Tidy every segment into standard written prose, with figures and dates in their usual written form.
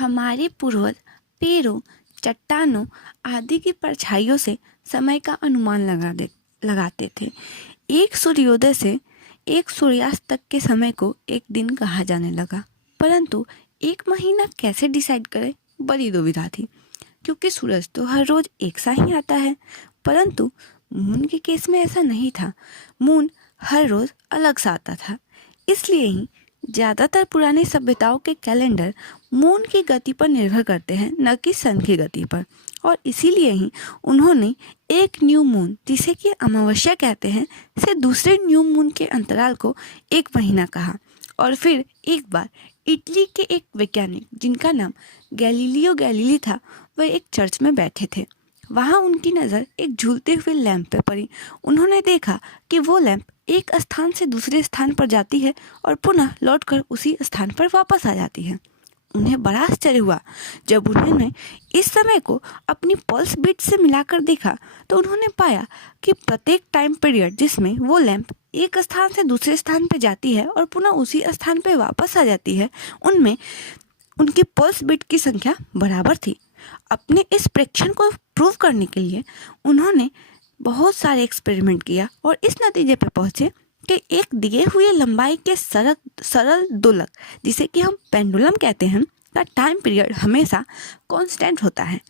हमारे पूर्वज पेड़ों, चट्टानों आदि की परछाइयों से समय का अनुमान लगाते थे। एक सूर्योदय से एक सूर्यास्त तक के समय को एक दिन कहा जाने लगा, परंतु एक महीना कैसे डिसाइड करें, बड़ी दुविधा थी। क्योंकि सूरज तो हर रोज एक सा ही आता है, परंतु मून के केस में ऐसा नहीं था। मून हर रोज अलग सा आता था। इसलिए ही ज़्यादातर पुरानी सभ्यताओं के कैलेंडर मून की गति पर निर्भर करते हैं, न कि सन की गति पर। और इसीलिए ही उन्होंने एक न्यू मून, जिसे कि अमावस्या कहते हैं, से दूसरे न्यू मून के अंतराल को एक महीना कहा। और फिर एक बार इटली के एक वैज्ञानिक जिनका नाम गैलीलियो गैलीली था, वह एक चर्च में बैठे थे। वहाँ उनकी नज़र एक झूलते हुए लैंप पे पड़ी। उन्होंने देखा कि वो लैंप एक स्थान से दूसरे स्थान पर जाती है और पुनः लौटकर उसी स्थान पर वापस आ जाती है। उन्हें बड़ा आश्चर्य हुआ। जब उन्होंने इस समय को अपनी पल्स बीट से मिलाकर देखा तो उन्होंने पाया कि प्रत्येक टाइम पीरियड जिसमें वो लैंप एक स्थान से दूसरे स्थान पर जाती है और पुनः उसी स्थान पर वापस आ जाती है, उनमें उनकी पल्स बीट की संख्या बराबर थी। अपने इस प्रेक्षण को प्रूव करने के लिए उन्होंने बहुत सारे एक्सपेरिमेंट किया और इस नतीजे पर पहुंचे कि एक दिए हुए लंबाई के सरल दोलक, जिसे कि हम पेंडुलम कहते हैं, का टाइम पीरियड हमेशा कांस्टेंट होता है।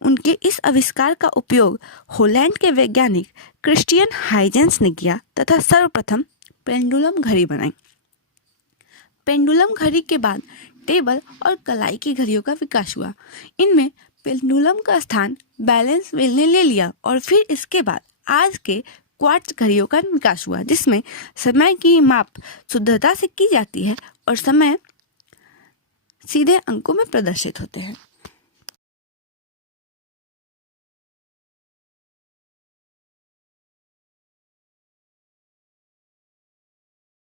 उनके इस आविष्कार का उपयोग हॉलैंड के वैज्ञानिक क्रिस्टियन हाइजेंस ने किया तथा सर्वप्रथम पेंडुलम घड़ी बनाई। पेंडुलम घड़ी के बाद टेबल और कलाई की घड़ियों का विकास हुआ। इनमें पेंडुलम का स्थान बैलेंस व्हील ने ले लिया और फिर इसके बाद आज के क्वार्ट्ज घड़ियों का विकास हुआ, जिसमें समय की माप शुद्धता से की जाती है और समय सीधे अंकों में प्रदर्शित होते हैं।